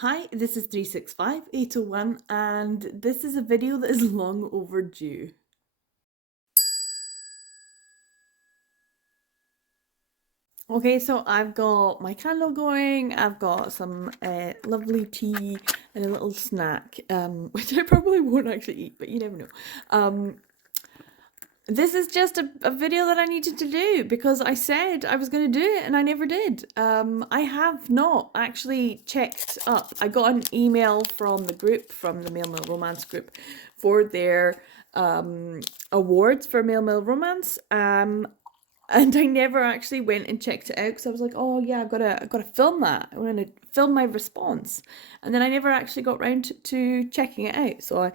Hi, this is 365801 and this is a video that is long overdue. Okay, so I've got my candle going, I've got some lovely tea and a little snack, which I probably won't actually eat, but you never know. This is just a video that I needed to do because I said I was going to do it and I never did. I have not actually checked up. I got an email from the group, from the Male Male Romance group, for their awards for Male Male Romance. And I never actually went and checked it out because I was like, oh yeah, I've gotta film that. I'm gonna film my response, and then I never actually got round to checking it out. So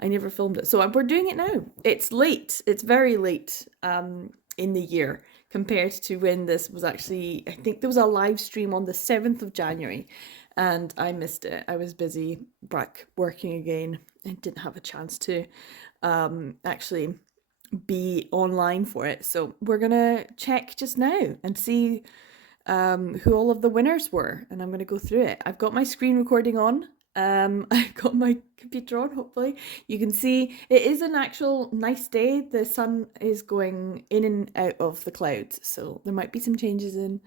I never filmed it. So we're doing it now. It's late. It's very late in the year compared to when this was actually. I think there was a live stream on the 7th of January, and I missed it. I was busy back working again and didn't have a chance to actually be online for it. So we're gonna check just now and see who all of the winners were, and I'm gonna go through it. I've got my screen recording on. I've got my computer on, hopefully. You can see it is an actual nice day. The sun is going in and out of the clouds, so there might be some changes in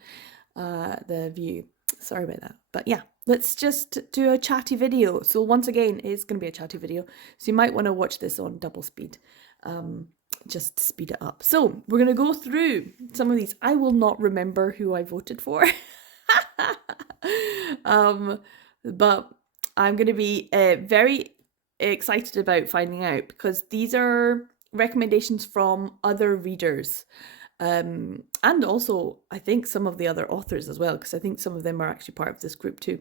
the view. Sorry about that. But yeah, let's just do a chatty video. So once again, it's going to be a chatty video. So you might want to watch this on double speed. Just speed it up. So we're going to go through some of these. I will not remember who I voted for. But I'm going to be very excited about finding out because these are recommendations from other readers. And also, I think some of the other authors as well, because I think some of them are actually part of this group too.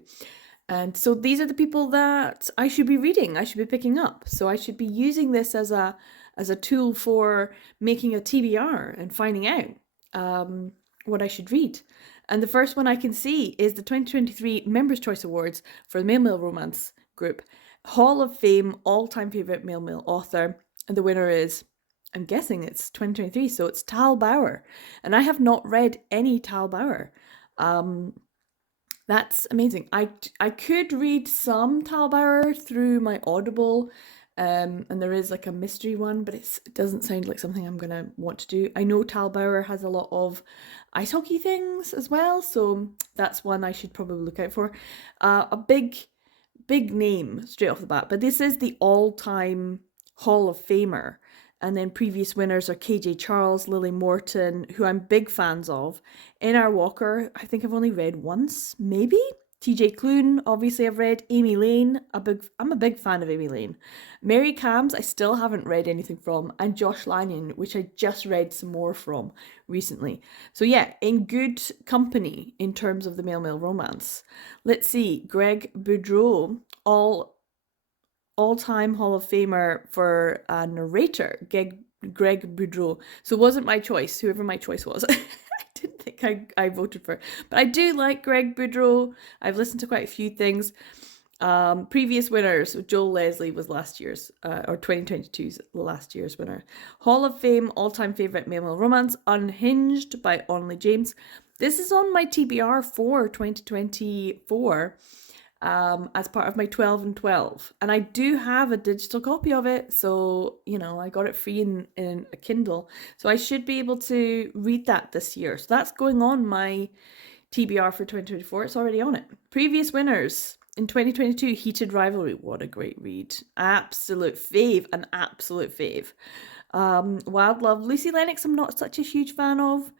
And so these are the people that I should be reading, I should be picking up. So I should be using this as a tool for making a TBR and finding out what I should read. And the first one I can see is the 2023 Members' Choice Awards for the Male Male Romance group. Hall of Fame, all-time favourite male male author. And the winner is, I'm guessing it's 2023, so it's Tal Bauer. And I have not read any Tal Bauer. That's amazing. I could read some Tal Bauer through my Audible, and there is like a mystery one, but it doesn't sound like something I'm gonna want to do. I know Tal Bauer has a lot of ice hockey things as well, so that's one I should probably look out for. A big name straight off the bat, but this is the all-time Hall of Famer. And then previous winners are KJ Charles, Lily Morton, who I'm big fans of. N.R. Walker, I think I've only read once, maybe? TJ Clune, obviously I've read. Amy Lane, I'm a big fan of Amy Lane. Mary Cams, I still haven't read anything from. And Josh Lanyon, which I just read some more from recently. So yeah, in good company in terms of the male-male romance. Let's see, Greg Boudreau, all-time Hall of Famer for a narrator, Greg Boudreau. So it wasn't my choice, whoever my choice was. I didn't think I voted for. But I do like Greg Boudreau. I've listened to quite a few things. Previous winners, Joel Leslie was last year's, or 2022's last year's winner. Hall of Fame, all-time favourite male romance, Unhinged by Onley James. This is on my TBR for 2024. As part of my 12 and 12. And I do have a digital copy of it. So, I got it free in a Kindle. So I should be able to read that this year. So that's going on my TBR for 2024. It's already on it. Previous winners in 2022, Heated Rivalry. What a great read. Absolute fave. An absolute fave. Wild Love. Lucy Lennox, I'm not such a huge fan of.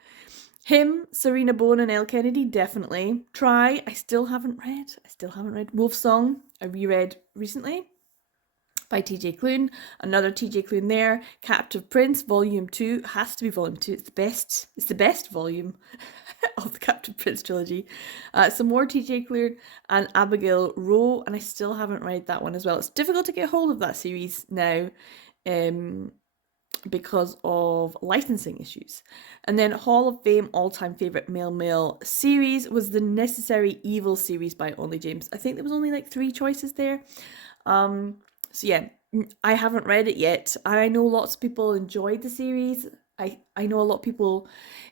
Him, Serena Bone and Elle Kennedy, definitely. Try, I still haven't read. Wolf Song, I reread recently by TJ Clune. Another TJ Clune there. Captive Prince, Volume 2. Has to be Volume 2. It's the best volume of the Captive Prince trilogy. Some more TJ Clune and Abigail Rowe, and I still haven't read that one as well. It's difficult to get hold of that series now. Because of licensing issues. And then Hall of Fame all-time favourite male series was the Necessary Evil series by Onley James. I think there was only like 3 choices there. So yeah, I haven't read it yet. I know lots of people enjoyed the series. I know a lot of people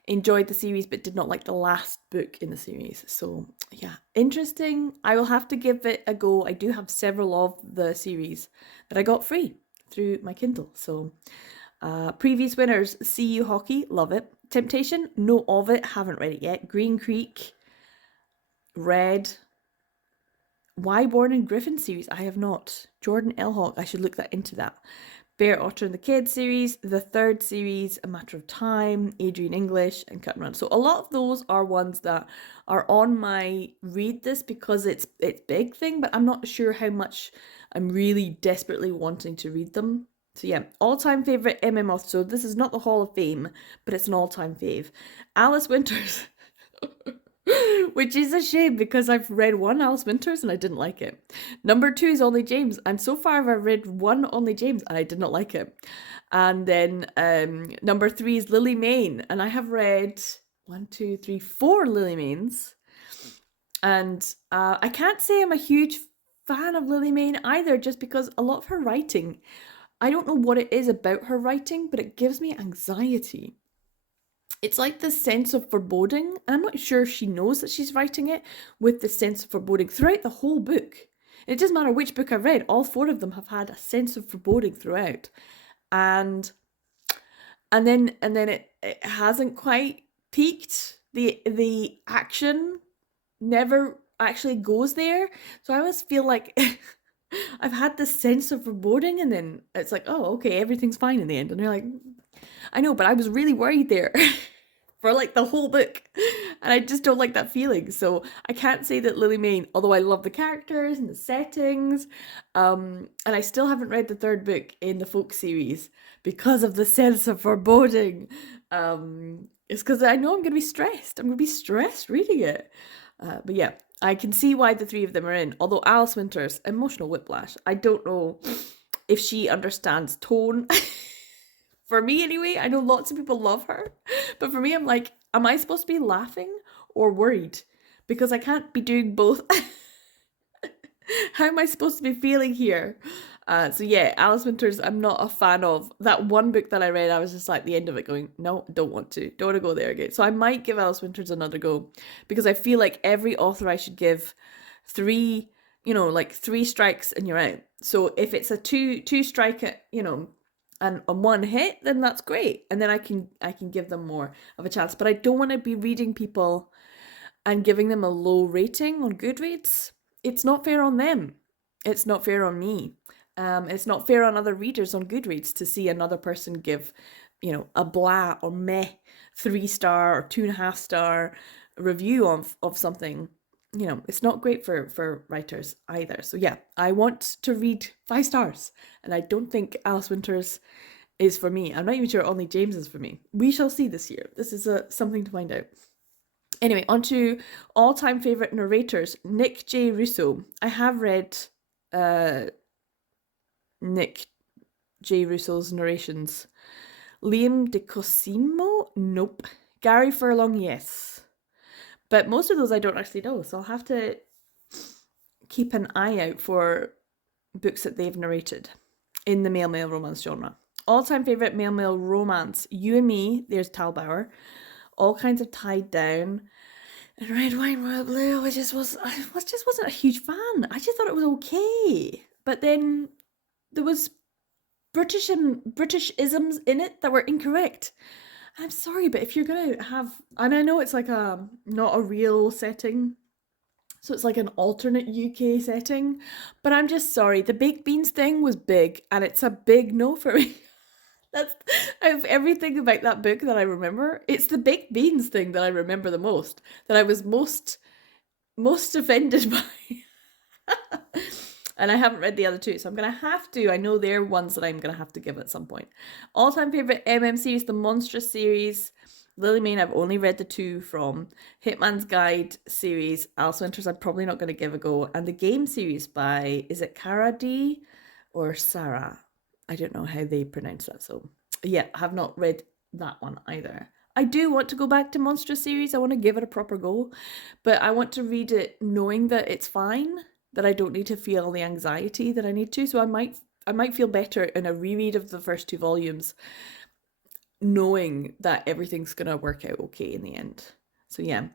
enjoyed the series but did not like the last book in the series. So yeah, interesting. I will have to give it a go. I do have several of the series that I got free through my Kindle. So previous winners: See You Hockey, love it. Temptation, know of it, haven't read it yet. Green Creek, read. Why Born in Griffin series, I have not. Jordan Elhawk, I should look that into that. Bear Otter and the Kid series, the third series, A Matter of Time, Adrian English, and Cut and Run. So a lot of those are ones that are on my read this because it's big thing, but I'm not sure how much I'm really desperately wanting to read them. So yeah, all-time favourite MMO. So this is not the Hall of Fame, but it's an all-time fave. Alice Winters. Which is a shame because I've read one Alice Winters and I didn't like it. Number 2 is Only James, and so far I've read one Only James and I did not like it. And then number 3 is Lily Mayne, and I have read 4 Lily Maynes. And I can't say I'm a huge fan of Lily Mayne either, just because a lot of her writing, I don't know what it is about her writing, but it gives me anxiety. It's like this sense of foreboding, and I'm not sure she knows that she's writing it with this sense of foreboding throughout the whole book. It doesn't matter which book I've read, all 4 of them have had a sense of foreboding throughout. And then it hasn't quite peaked. The action never actually goes there. So I always feel like I've had this sense of foreboding, and then it's like, oh, okay, everything's fine in the end. And you're like, I know, but I was really worried there for like the whole book. And I just don't like that feeling. So I can't say that Lily Mayne, although I love the characters and the settings, and I still haven't read the 3rd book in the folk series because of the sense of foreboding. It's because I know I'm going to be stressed. I'm going to be stressed reading it. But yeah, I can see why the 3 of them are in. Although Alice Winters, emotional whiplash. I don't know if she understands tone. For me anyway, I know lots of people love her. But for me, I'm like, am I supposed to be laughing or worried? Because I can't be doing both. How am I supposed to be feeling here? So yeah, Alice Winters, I'm not a fan of. That one book that I read, I was just like the end of it going, no, don't want to go there again. So I might give Alice Winters another go, because I feel like every author I should give 3, like 3 strikes and you're out. So if it's a two strike, and on 1 hit, then that's great. And then I can give them more of a chance. But I don't want to be reading people and giving them a low rating on Goodreads. It's not fair on them. It's not fair on me. It's not fair on other readers on Goodreads to see another person give, a blah or meh 3-star or 2.5-star review of something. It's not great for writers either. So yeah, I want to read 5 stars, and I don't think Alice Winters is for me. I'm not even sure Only James is for me. We shall see this year. This is something to find out. Anyway, on to all-time favourite narrators. Nick J. Russo. I have read Nick J. Russo's narrations. Liam de Cosimo? Nope. Gary Furlong? Yes. But most of those I don't actually know, so I'll have to keep an eye out for books that they've narrated in the male romance genre. All-time favourite male romance. You and Me, there's Tal Bauer. All Kinds of Tied Down, and Red Wine Royal Blue. I just wasn't a huge fan. I just thought it was okay, but then there was British isms in it that were incorrect. I'm sorry, but if you're gonna have, and I know it's like not a real setting, so it's like an alternate UK setting, but I'm just sorry. The baked beans thing was big, and it's a big no for me. That's of everything about that book that I remember. It's the baked beans thing that I remember the most, that I was most offended by. And I haven't read the other 2, so I'm gonna have to. I know they're ones that I'm gonna have to give at some point. All-time favorite series, the Monstrous series. Lily Mayne, I've only read the 2 from. Hitman's Guide series. Alice Winters, I'm probably not gonna give a go. And the Game series by, is it Cara D or Sarah? I don't know how they pronounce that. So yeah, I have not read that one either. I do want to go back to Monstrous series. I want to give it a proper go, but I want to read it knowing that it's fine, that I don't need to feel the anxiety that I need to. So I might feel better in a reread of the first 2 volumes knowing that everything's gonna work out okay in the end. So yeah.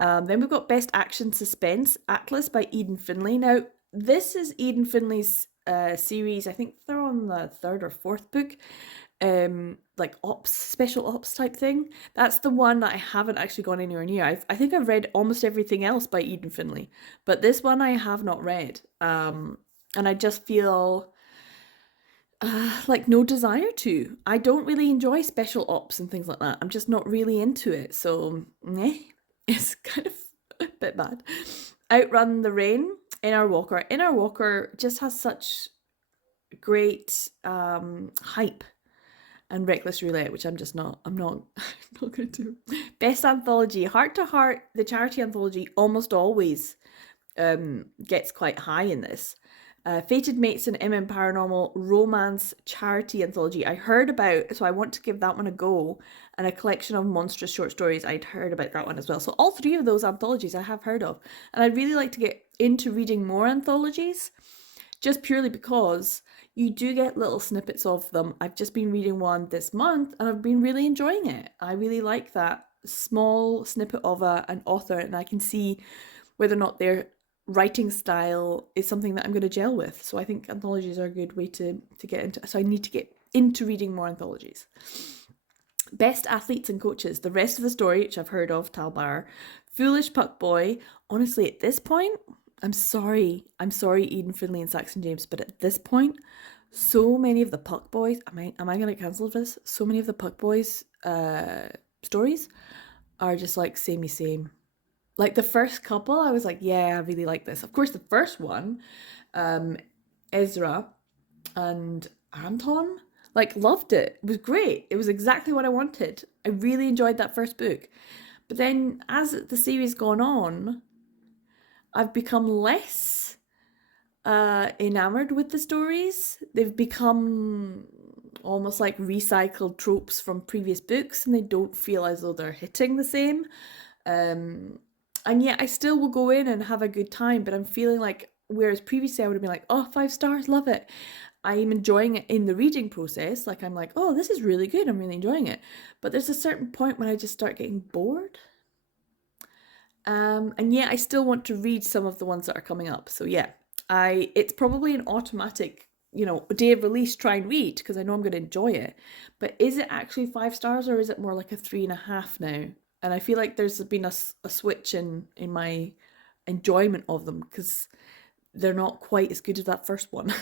Then we've got Best Action Suspense, Atlas by Eden Finlay. Now, this is Eden Finlay's series. I think they're on the third or fourth book. Like ops, special ops type thing. That's the one that I haven't actually gone anywhere near. I think I've read almost everything else by Eden Finlay, but this one I have not read. And I just feel like no desire to. I don't really enjoy special ops and things like that. I'm just not really into it. So, it's kind of a bit bad. Outrun the Rain, Inner Walker. Inner Walker just has such great hype, and Reckless Roulette, which I'm not I'm not gonna do. Best Anthology, Heart to Heart, the charity anthology almost always gets quite high in this. Fated Mates and MM Paranormal Romance Charity Anthology. I heard about, so I want to give that one a go. And a collection of monstrous short stories. I'd heard about that one as well. So all three of those anthologies I have heard of. And I'd really like to get into reading more anthologies, just purely because you do get little snippets of them. I've just been reading one this month and I've been really enjoying it. I really like that small snippet of an author, and I can see whether or not their writing style is something that I'm going to gel with. So I think anthologies are a good way to get into. So I need to get into reading more anthologies. Best Athletes and Coaches, The Rest of the Story, which I've heard of, Tal Bar. Foolish Puck Boy. Honestly, at this point, I'm sorry, Eden Finlay and Saxon James, but at this point, so many of the Puck Boys, am I going to cancel this? So many of the Puck Boys stories are just like samey same. Like the first couple, I was like, yeah, I really like this. Of course, the first one, Ezra and Anton, like loved it. It was great. It was exactly what I wanted. I really enjoyed that first book. But then as the series gone on, I've become less enamored with the stories. They've become almost like recycled tropes from previous books, and they don't feel as though they're hitting the same. And yet I still will go in and have a good time, but I'm feeling like, whereas previously I would have been like, oh, 5 stars, love it. I'm enjoying it in the reading process. Like I'm like, oh, this is really good. I'm really enjoying it. But there's a certain point when I just start getting bored. And yet I still want to read some of the ones that are coming up. So yeah, it's probably an automatic, day of release, try and read, because I know I'm going to enjoy it. But is it actually 5 stars, or is it more like a 3.5 now? And I feel like there's been a switch in my enjoyment of them, because they're not quite as good as that first one.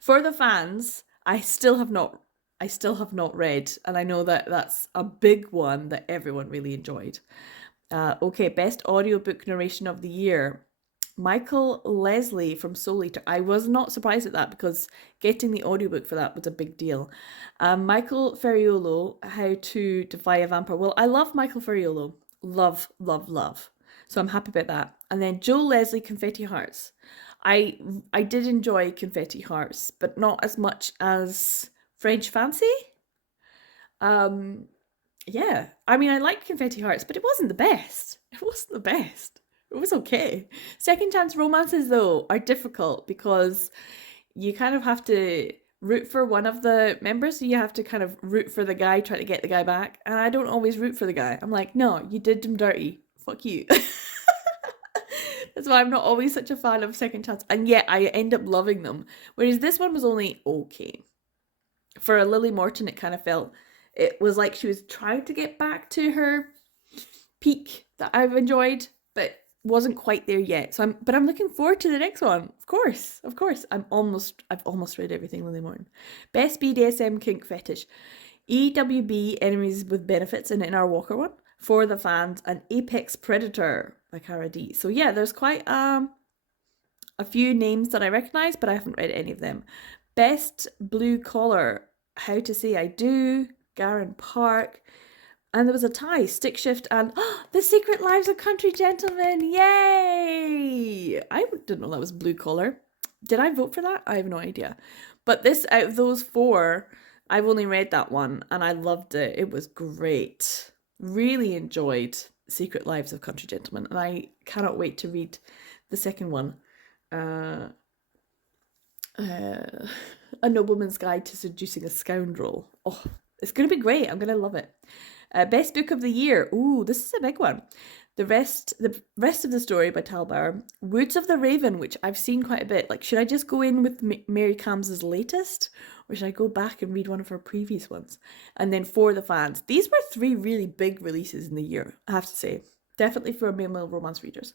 For the fans, I still have not read, and I know that that's a big one that everyone really enjoyed. Okay, best audiobook narration of the year. Michael Leslie from Soul Eater. I was not surprised at that, because getting the audiobook for that was a big deal. Michael Ferriolo, How to Defy a Vampire. Well, I love Michael Ferriolo. Love, love, love. So I'm happy about that. And then Joe Leslie, Confetti Hearts. I did enjoy Confetti Hearts, but not as much as French Fancy. Yeah, I mean, I like Confetti Hearts, but it wasn't the best. It wasn't the best. It was okay. Second chance romances, though, are difficult, because you kind of have to root for one of the members. So you have to kind of root for the guy, try to get the guy back. And I don't always root for the guy. I'm like, no, you did him dirty. Fuck you. That's why I'm not always such a fan of second chance. And yet I end up loving them. Whereas this one was only okay. For a Lily Morton, it kind of felt, it was like she was trying to get back to her peak that I've enjoyed, but wasn't quite there yet. So I'm looking forward to the next one. Of course. I've almost read everything Lily Morton. Best BDSM kink fetish. EWB, Enemies with Benefits, and Inner Walker one. For the Fans, and Apex Predator by Cara D. So yeah, there's quite a few names that I recognise, but I haven't read any of them. Best Blue Collar, How to Say I Do, Garen Park. And there was a tie, Stick Shift and The Secret Lives of Country Gentlemen. Yay! I didn't know that was Blue Collar. Did I vote for that? I have no idea. But this, out of those 4, I've only read that one, and I loved it. It was great. Really enjoyed Secret Lives of Country Gentlemen, and I cannot wait to read the second one. A Nobleman's Guide to Seducing a Scoundrel. Oh, It's going to be great. I'm going to love it. Best book of the year. Ooh, this is a big one. The rest of the story by Tal Bauer. Woods of the Raven, which I've seen quite a bit. Like, should I just go in with Mary Cams's latest, or should I go back and read one of her previous ones? And then For the Fans. These were 3 really big releases in the year, I have to say. Definitely for male romance readers.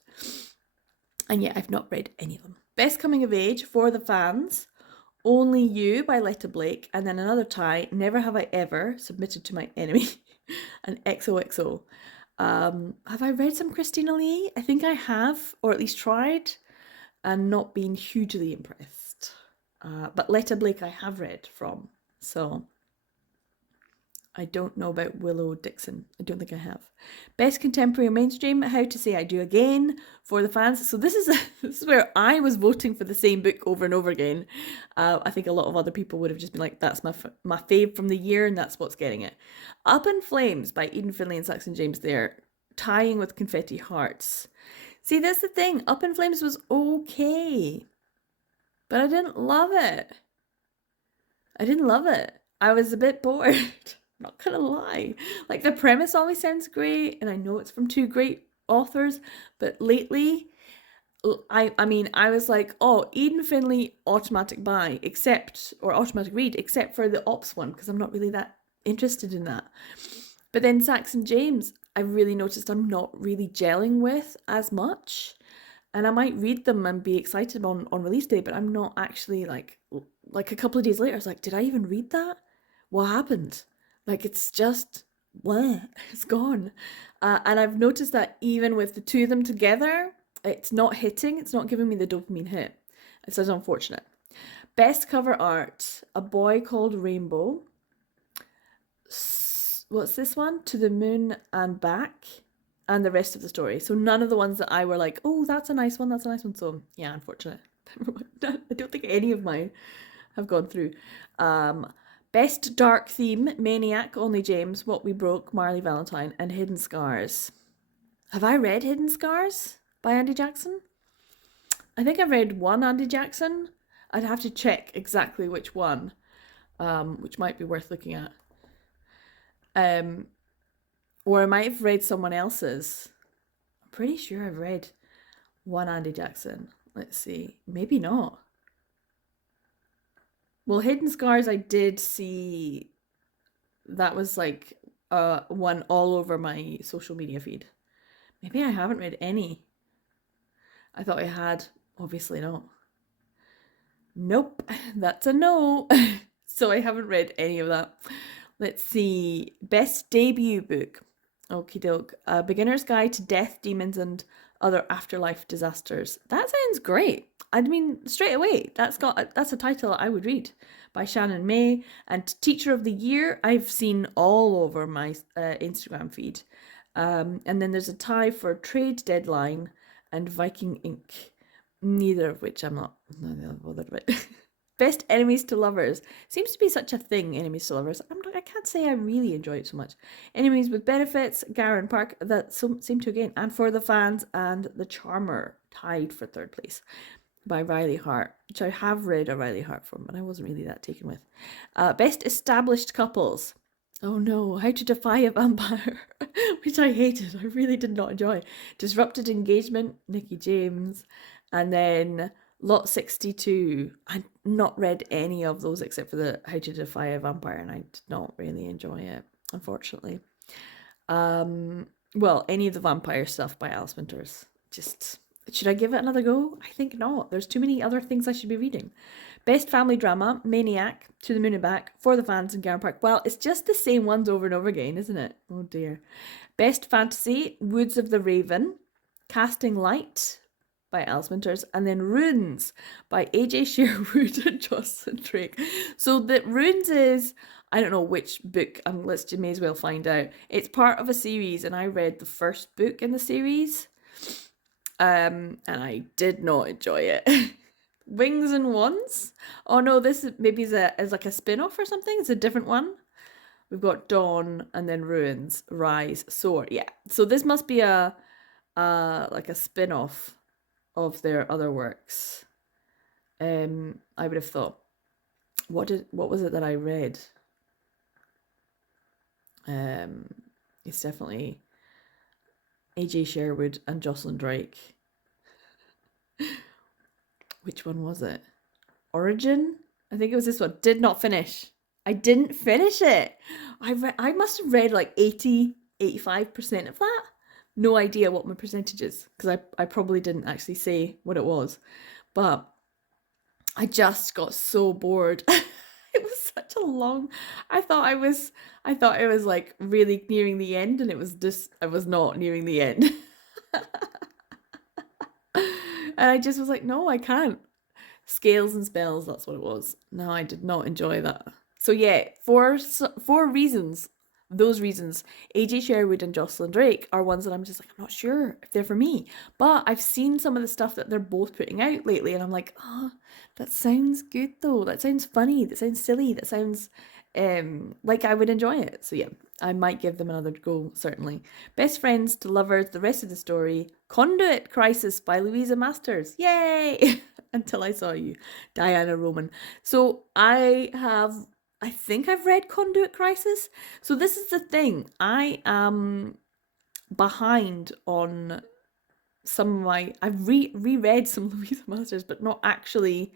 And yet I've not read any of them. Best coming of age, For the Fans. Only You by Letta Blake, and then another tie, Never Have I Ever, submitted to my enemy, and XOXO. Have I read some Christina Lee? I think I have, or at least tried, and not been hugely impressed. But Letta Blake I have read from, so I don't know about Willow Dixon. I don't think I have. Best Contemporary or Mainstream, How to Say I Do Again, For the Fans. So this is where I was voting for the same book over and over again. I think a lot of other people would have just been like, that's my fave from the year, and that's what's getting it. Up in Flames by Eden Finlay and Saxon James there, tying with Confetti Hearts. See, that's the thing. Up in Flames was okay, but I didn't love it. I was a bit bored. Not gonna lie. Like, the premise always sounds great, and I know it's from 2 great authors, but lately, I was like, oh, Eden Finlay automatic buy, automatic read, except for the Ops one, because I'm not really that interested in that. But then Saxon James, I really noticed I'm not really gelling with as much, and I might read them and be excited on release day, but I'm not actually like a couple of days later, I was like, did I even read that? What happened? Like, it's just, it's gone. And I've noticed that even with the 2 of them together, it's not hitting. It's not giving me the dopamine hit. It's just unfortunate. Best cover art, A Boy Called Rainbow. What's this one? To the Moon and Back. And the rest of the story. So none of the ones that I were like, oh, that's a nice one. So yeah, unfortunate. I don't think any of mine have gone through. Best dark theme, Maniac, Only James, What We Broke, Marley Valentine, and Hidden Scars. Have I read Hidden Scars by Andy Jackson? I think I've read one Andy Jackson. I'd have to check exactly which one, which might be worth looking at. Or I might have read someone else's. I'm pretty sure I've read one Andy Jackson. Let's see. Maybe not. Well, Hidden Scars, I did see. That was like one all over my social media feed. Maybe I haven't read any. I thought I had. Obviously not. Nope, that's a no. So I haven't read any of that. Let's see. Best debut book. Okie doke. A Beginner's Guide to Death, Demons, and Other Afterlife Disasters. That sounds great. I mean, straight away, that's a title I would read, by Shannon May. And Teacher of the Year, I've seen all over my Instagram feed. And then there's a tie for Trade Deadline and Viking Ink, neither of which I'm not bothered with. Best Enemies to Lovers. Seems to be such a thing, Enemies to Lovers. I can't say I really enjoy it so much. Enemies with Benefits, Garen Park, that seem to again. And For the Fans and The Charmer, tied for 3rd place, by Riley Hart, which I have read a Riley Hart from, but I wasn't really that taken with. Best Established Couples. Oh no, How to Defy a Vampire, which I hated. I really did not enjoy. Disrupted Engagement, Nikki James. And then Lot 62. I've not read any of those except for the How to Defy a Vampire, and I did not really enjoy it, unfortunately. Well, any of the vampire stuff by Alice Winters. Just, should I give it another go? I think not. There's too many other things I should be reading. Best Family Drama, Maniac, To the Moon and Back, For the Fans, and Garen Park. Well, it's just the same ones over and over again, isn't it? Oh dear. Best Fantasy, Woods of the Raven, Casting Light by Alice Winters, and then Runes by AJ Sherwood and Jocelyn Drake. So the Runes is, I don't know which book, let's may as well find out. It's part of a series, and I read the first book in the series, and I did not enjoy it. Wings and Wands? Oh no, this is maybe is like a spin-off or something. It's a different one. We've got Dawn and then Ruins, Rise, Soar. Yeah, so this must be a like a spin-off of their other works. I would have thought. What was it that I read? It's definitely AJ Sherwood and Jocelyn Drake. Which one was it? Origin? I think it was this one. Did not finish. I didn't finish it. I must have read like 85% of that. No idea what my percentage is because I probably didn't actually say what it was. But I just got so bored. It was such a long. I thought it was like really nearing the end, and it was just I was not nearing the end. And I just was like, no, I can't. Scales and spells, that's what it was. No, I did not enjoy that. So yeah, for reasons, those reasons, AJ Sherwood and Jocelyn Drake are ones that I'm just like, I'm not sure if they're for me. But I've seen some of the stuff that they're both putting out lately, and I'm like, oh, that sounds good though. That sounds funny. That sounds silly. That sounds like I would enjoy it. So yeah, I might give them another go, certainly. Best Friends to Lovers, the rest of the story. Conduit Crisis by Louisa Masters. Yay! Until I Saw You, Diana Roman. So I think I've read Conduit Crisis. So this is the thing. I am behind on some of my. I've reread some Louisa Masters, but not actually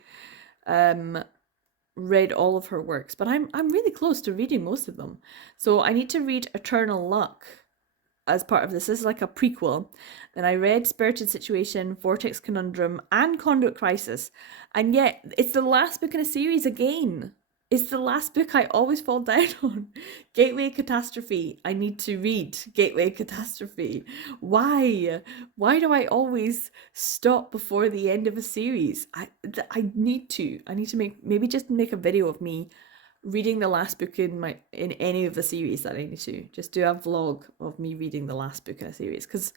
read all of her works. But I'm really close to reading most of them. So I need to read Eternal Luck as part of this. This is like a prequel. Then I read Spirited Situation, Vortex Conundrum, and Conduit Crisis. And yet, it's the last book in a series again. It's the last book I always fall down on. Gateway Catastrophe. I need to read Gateway Catastrophe. Why? Why do I always stop before the end of a series? I need to. I need to maybe just make a video of me reading the last book in any of the series that I need to. Just do a vlog of me reading the last book in a series, because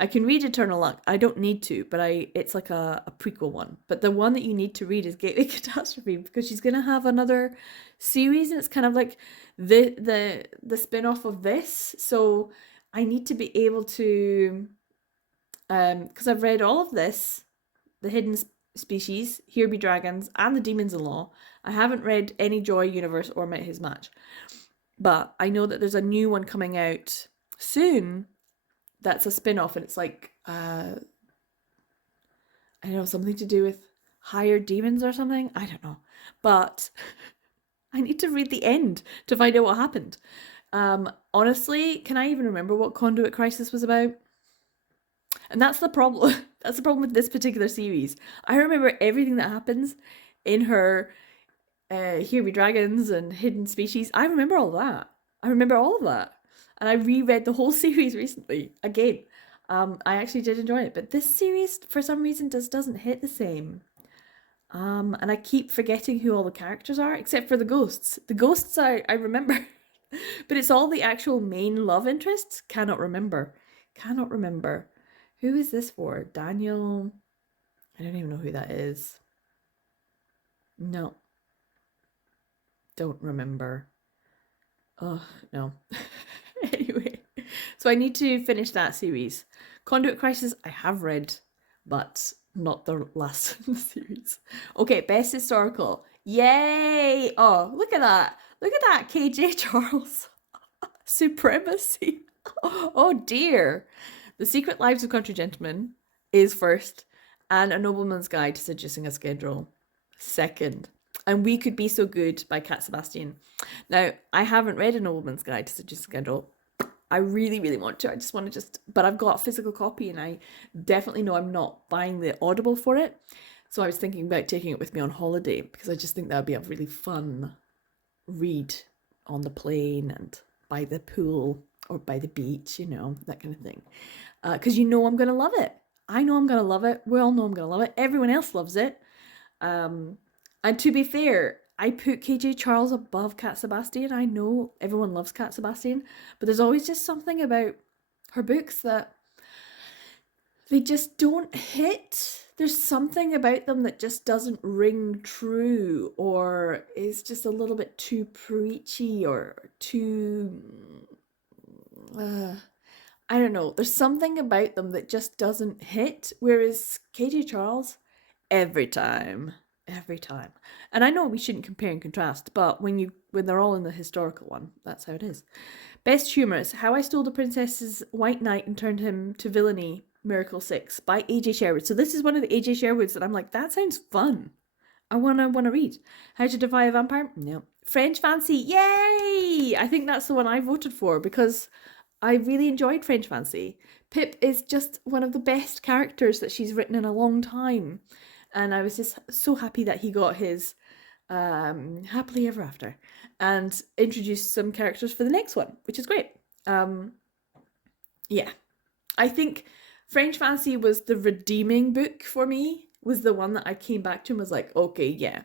I can read Eternal Luck. I don't need to, but it's like a prequel one. But the one that you need to read is Gateway Catastrophe, because she's gonna have another series, and it's kind of like the spin-off of this. So I need to be able to because I've read all of this, the Hidden Species, Here Be Dragons, and The Demons-in-Law. I haven't read any Joy Universe or Met His Match. But I know that there's a new one coming out soon that's a spin-off, and it's like I don't know, something to do with higher demons or something. I don't know. But I need to read the end to find out what happened. Honestly, can I even remember what Conduit Crisis was about? And that's the problem. That's the problem with this particular series. I remember everything that happens in her Here Be Dragons and Hidden Species. I remember all that. I remember all of that. And I reread the whole series recently again. I actually did enjoy it, but this series for some reason just doesn't hit the same. And I keep forgetting who all the characters are, except for the ghosts. The ghosts I remember, but it's all the actual main love interests. Cannot remember. Cannot remember. Who is this for? Daniel. I don't even know who that is. No. Don't remember. Oh, no. Anyway, so I need to finish that series. Conduit Crisis, I have read, but not the last in the series. Okay, best historical. Yay! Oh, look at that. Look at that, KJ Charles. Supremacy. Oh dear. The Secret Lives of Country Gentlemen is first, and A Nobleman's Guide to Seducing a Schedule second. And We Could Be So Good by Cat Sebastian. Now, I haven't read A Nobleman's Guide to Seducing a Schedule. I really, really want to. I just want to but I've got a physical copy, and I definitely know I'm not buying the Audible for it. So I was thinking about taking it with me on holiday, because I just think that would be a really fun read on the plane and by the pool or by the beach, that kind of thing. Because I'm going to love it. I know I'm going to love it. We all know I'm going to love it. Everyone else loves it. And to be fair, I put KJ Charles above Cat Sebastian. I know everyone loves Cat Sebastian, but there's always just something about her books that they just don't hit. There's something about them that just doesn't ring true, or is just a little bit too preachy, or too I don't know. There's something about them that just doesn't hit. Whereas KJ Charles, every time, every time. And I know we shouldn't compare and contrast, but when they're all in the historical one, that's how it is. Best humorous: How I Stole the Princess's White Knight and Turned Him to Villainy, Miracle 6 by AJ Sherwood. So this is one of the AJ Sherwoods that I'm like, that sounds fun. I wanna read. How to Defy a Vampire? No. French Fancy, yay! I think that's the one I voted for because I really enjoyed French Fancy. Pip is just one of the best characters that she's written in a long time. And I was just so happy that he got his happily ever after and introduced some characters for the next one, which is great. Yeah, I think French Fancy was the redeeming book for me, was the one that I came back to and was like, okay, yeah,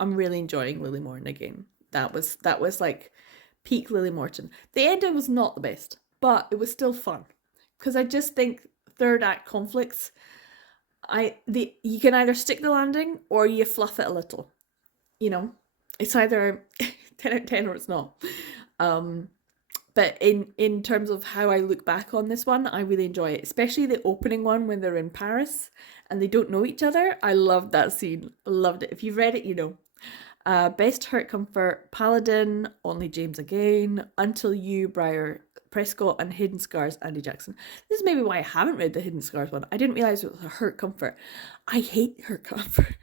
I'm really enjoying Lily Morton again. That was like peak Lily Morton. The ending was not the best, but it was still fun because I just think third act conflicts, you can either stick the landing or you fluff it a little. You know, it's either 10 out of 10 or it's not. But in terms of how I look back on this one, I really enjoy it, especially the opening one when they're in Paris and they don't know each other. I loved that scene. Loved it. If you've read it, you know. Best Hurt Comfort: Paladin, Only James Again, Until You, Briar Prescott, and Hidden Scars, Andy Jackson. This is maybe why I haven't read the Hidden Scars one. I didn't realize it was a Hurt Comfort. I hate Hurt Comfort.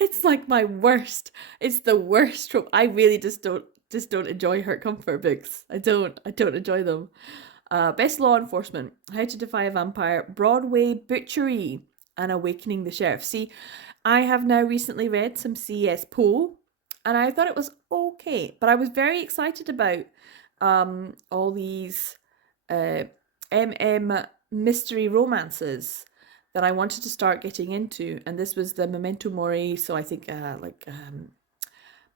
It's like my worst. It's the worst trope. I really just don't enjoy Hurt Comfort books. I don't enjoy them. Best Law Enforcement: How to Defy a Vampire, Broadway Butchery, and Awakening the Sheriff. See, I have now recently read some C.S. Poe, and I thought it was okay, but I was very excited about all these MM mystery romances that I wanted to start getting into, and this was the Memento Mori. So I think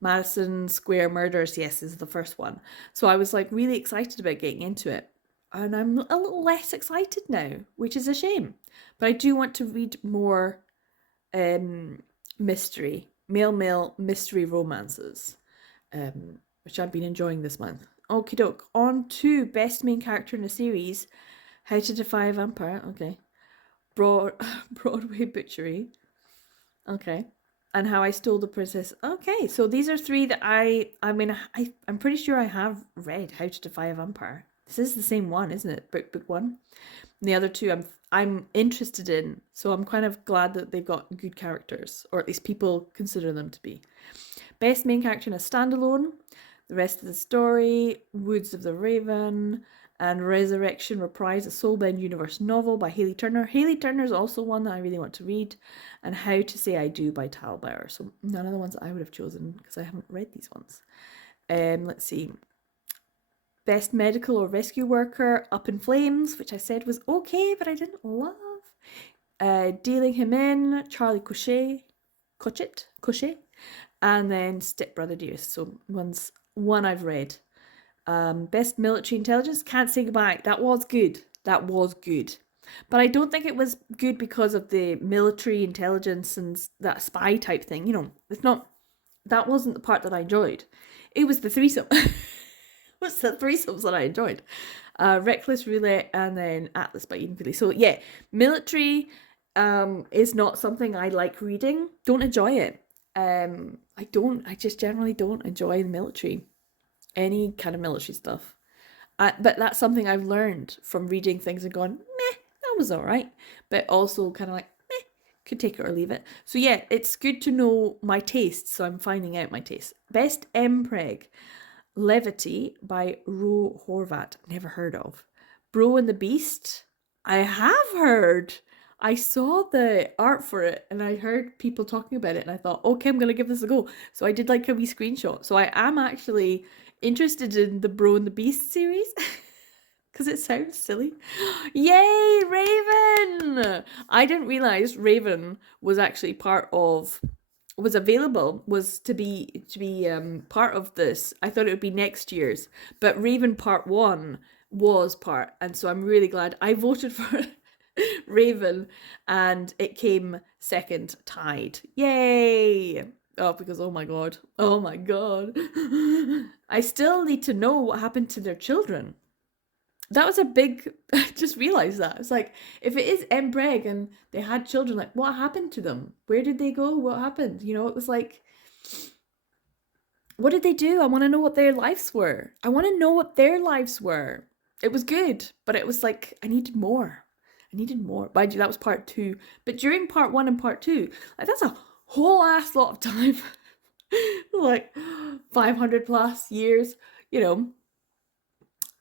Madison Square Murders, yes, is the first one. So I was like really excited about getting into it, and I'm a little less excited now, which is a shame. But I do want to read more mystery, male mystery romances, which I've been enjoying this month. Okie doke. On to best main character in a series: How to Defy a Vampire. Okay. Broadway Butchery. Okay. And How I Stole the Princess. Okay, so these are three that I'm pretty sure I have read How to Defy a Vampire. This is the same one, isn't it? Book one. And the other two I'm interested in, so I'm kind of glad that they've got good characters, or at least people consider them to be. Best main character in a standalone: The Rest of the Story, Woods of the Raven, and Resurrection Reprise, a Soulbound Universe novel by Haley Turner. Haley Turner is also one that I really want to read. And How to Say I Do by Tal Bauer. So none of the ones that I would have chosen because I haven't read these ones. Let's see. Best Medical or Rescue Worker: Up in Flames, which I said was okay, but I didn't love. Dealing Him In, Charlie Cochet, and then Step Brother Dearest. So one I've read. Best Military Intelligence: Can't Say Goodbye. That was good. But I don't think it was good because of the military intelligence and that spy type thing. You know, that wasn't the part that I enjoyed. It was the threesome. What's the threesomes that I enjoyed? Reckless Roulette and then Atlas by Eden Feely. So yeah, military is not something I like reading. Don't enjoy it. I just generally don't enjoy the military. Any kind of military stuff. But that's something I've learned from reading things and gone, meh, that was all right. But also kind of like, meh, could take it or leave it. So yeah, it's good to know my tastes. So I'm finding out my tastes. Best Mpreg: Levity by Ro Horvat. Never heard of. Bro and the Beast. I have heard. I saw the art for it and I heard people talking about it and I thought, okay, I'm going to give this a go. So I did like a wee screenshot. So I am actually interested in the Bro and the Beast series because it sounds silly. Yay, Raven! I didn't realize Raven was actually was to be part of this. I thought it would be next year's, but Raven Part 1 was part, and so I'm really glad I voted for Raven and it came second, tied. Yay! Oh, because oh my god. I still need to know what happened to their children. that was a big, I just realized that. It's like, if it is embreg and they had children, like, what happened to them? Where did they go? What happened? You know, it was like, what did they do? I want to know what their lives were. I want to know what their lives were. It was good, but it was like, I needed more. I needed more. Mind you, that was part 2. But during part 1 and part 2, like, that's a whole ass lot of time. Like 500 plus years, you know.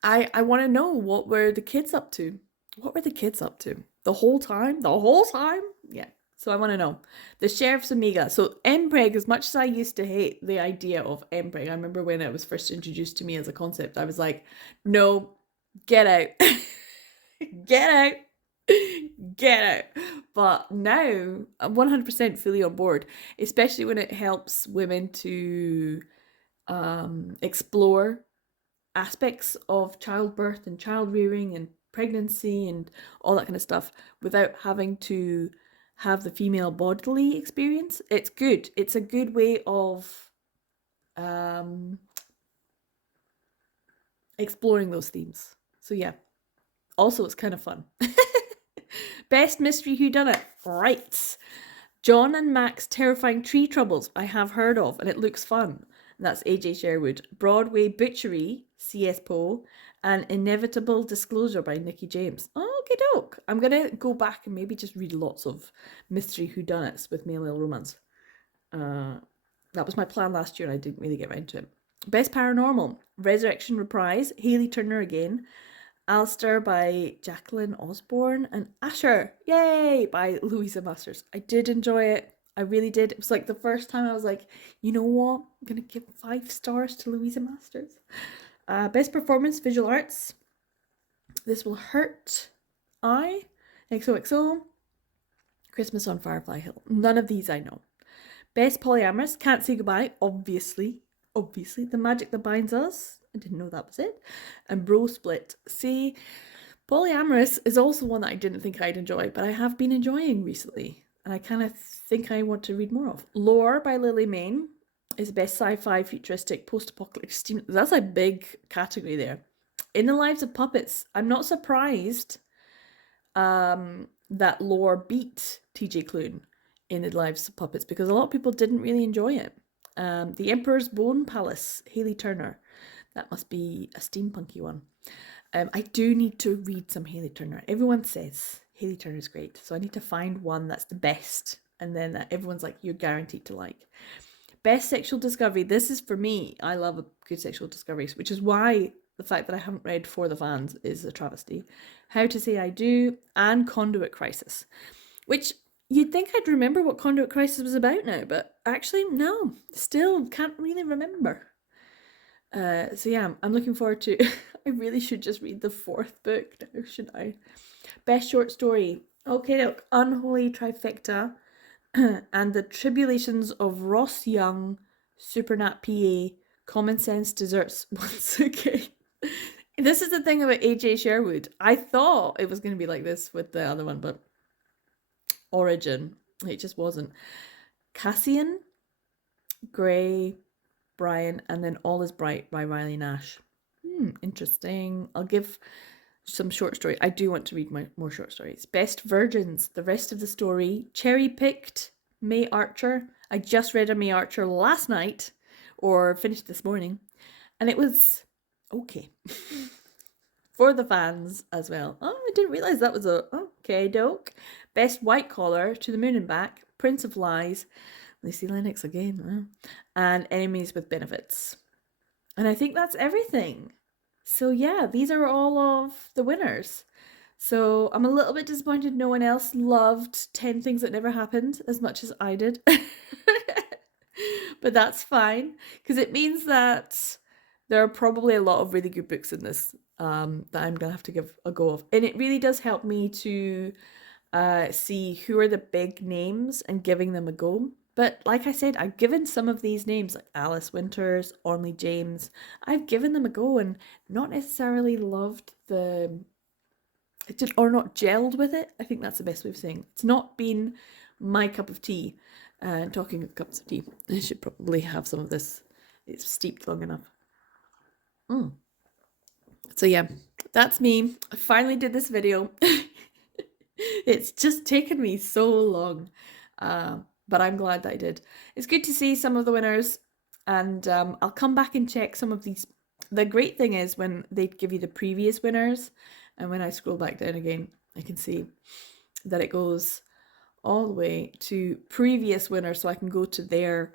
I want to know, what were the kids up to? What were the kids up to? The whole time? The whole time? Yeah. So I want to know. The Sheriff's Amiga. So Empreg, as much as I used to hate the idea of Empreg, I remember when it was first introduced to me as a concept, I was like, no, get out. Get out. Get out. But now I'm 100% fully on board, especially when it helps women to explore aspects of childbirth and child rearing and pregnancy and all that kind of stuff without having to have the female bodily experience. It's good. It's a good way of exploring those themes. So yeah. Also, it's kind of fun. Best mystery whodunit. Right. John and Mac's Terrifying Tree Troubles, I have heard of, and it looks fun. And that's AJ Sherwood. Broadway Butchery, C.S. Poe, and Inevitable Disclosure by Nikki James. Okay, doke. I'm going to go back and maybe just read lots of mystery whodunits with male romance. That was my plan last year and I didn't really get around to it. Best Paranormal, Resurrection Reprise, Hayley Turner again, Alistair by Jacqueline Osborne, and Asher, yay, by Louisa Masters. I did enjoy it. I really did. It was like the first time I was like, you know what? I'm going to give 5 stars to Louisa Masters. Best Performance, Visual Arts. This Will Hurt. XOXO. Christmas on Firefly Hill. None of these I know. Best Polyamorous, Can't Say Goodbye, obviously. The Magic That Binds Us. I didn't know that was it. And Bro Split. See, Polyamorous is also one that I didn't think I'd enjoy, but I have been enjoying recently. And I kind of think I want to read more of. Lore by Lily Mayne is best sci-fi, futuristic, post-apocalyptic steam. That's a big category there. In the Lives of Puppets, I'm not surprised that Lore beat TJ Klune in The Lives of Puppets, because a lot of people didn't really enjoy it. The Emperor's Bone Palace, Hayley Turner. That must be a steampunky one. I do need to read some Hayley Turner. Everyone says Hayley Turner is great, so I need to find one that's the best, and then that everyone's like, you're guaranteed to like. Best Sexual Discovery. This is for me. I love a good sexual discovery, which is why the fact that I haven't read For the Fans is a travesty. How to Say I Do, and Conduit Crisis, which you'd think I'd remember what Conduit Crisis was about now, but actually, no. Still can't really remember. So yeah, I'm looking forward to. I really should just read the 4th book now, shouldn't I? Best Short Story. Okay, look, Unholy Trifecta, and The Tribulations of Ross Young, Supernat PA, Common Sense Desserts once again. This is the thing about AJ Sherwood. I thought it was going to be like this with the other one, but Origin, it just wasn't. Cassian, Gray, Brian, and then All Is Bright by Riley Nash. Interesting. I'll give some short story. I do want to read more short stories. Best Virgins, the rest of the story. Cherry picked, May Archer. I just read a May Archer last night, or finished this morning, and it was okay. For the fans as well. Oh, I didn't realize that was a okay doke. Best White Collar, To the Moon and Back, Prince of Lies, Lucy Lennox again, and Enemies with Benefits. And I think that's everything. So yeah, these are all of the winners. So I'm a little bit disappointed no one else loved 10 Things That Never Happened as much as I did. But that's fine, because it means that there are probably a lot of really good books in this that I'm going to have to give a go of. And it really does help me to see who are the big names and giving them a go. But like I said, I've given some of these names, like Alice Winters, Ormley James, I've given them a go and not necessarily loved or not gelled with it. I think that's the best way of saying it. It's not been my cup of tea. Talking of cups of tea, I should probably have some of this. It's steeped long enough. So yeah, that's me. I finally did this video. It's just taken me so long, but I'm glad that I did. It's good to see some of the winners, and I'll come back and check some of these. The great thing is when they give you the previous winners, and when I scroll back down again, I can see that it goes all the way to previous winners, so I can go to their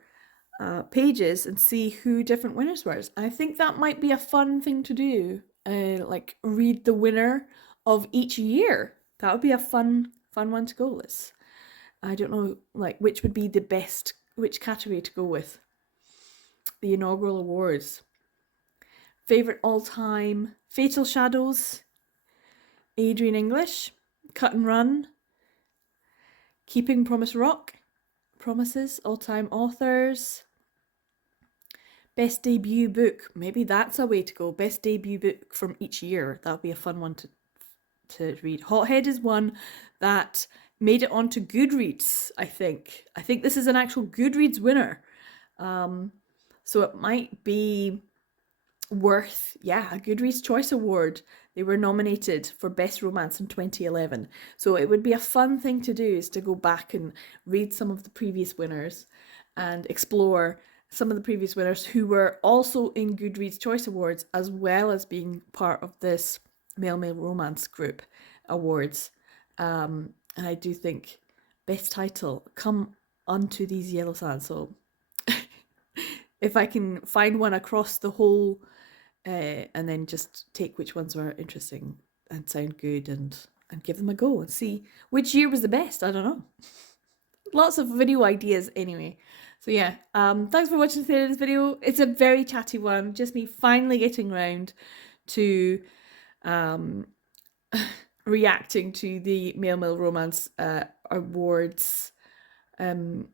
pages and see who different winners were. I think that might be a fun thing to do, like read the winner of each year. That would be a fun one to go with. I don't know, like, which would be the best, which category to go with. The inaugural awards. Favorite all-time: Fatal Shadows, Adrian English, Cut and Run, Keeping Promises, all-time authors. Best debut book. Maybe that's a way to go. Best debut book from each year. That would be a fun one to read. Hothead is one that made it onto Goodreads, I think. I think this is an actual Goodreads winner. So it might be worth, a Goodreads Choice Award. They were nominated for Best Romance in 2011. So it would be a fun thing to do, is to go back and read some of the previous winners and explore some of the previous winners who were also in Goodreads Choice Awards, as well as being part of this Male Romance Group Awards. And I do think best title, Come Unto These Yellow Sands. So if I can find one across the whole, and then just take which ones were interesting and sound good, and give them a go and see which year was the best. I don't know. Lots of video ideas anyway. So yeah, thanks for watching today's video. It's a very chatty one, just me finally getting round to reacting to the Male Romance Awards, and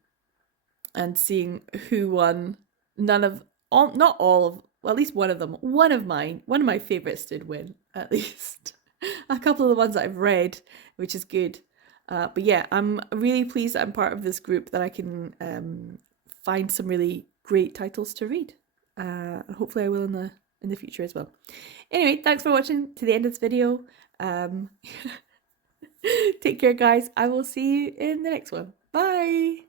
seeing who won. Not all of, well, at least one of them. One of my favorites did win, at least. A couple of the ones that I've read, which is good. But yeah, I'm really pleased that I'm part of this group, that I can find some really great titles to read. Hopefully I will in the future as well. Anyway, thanks for watching to the end of this video. Take care, guys. I will see you in the next one. Bye!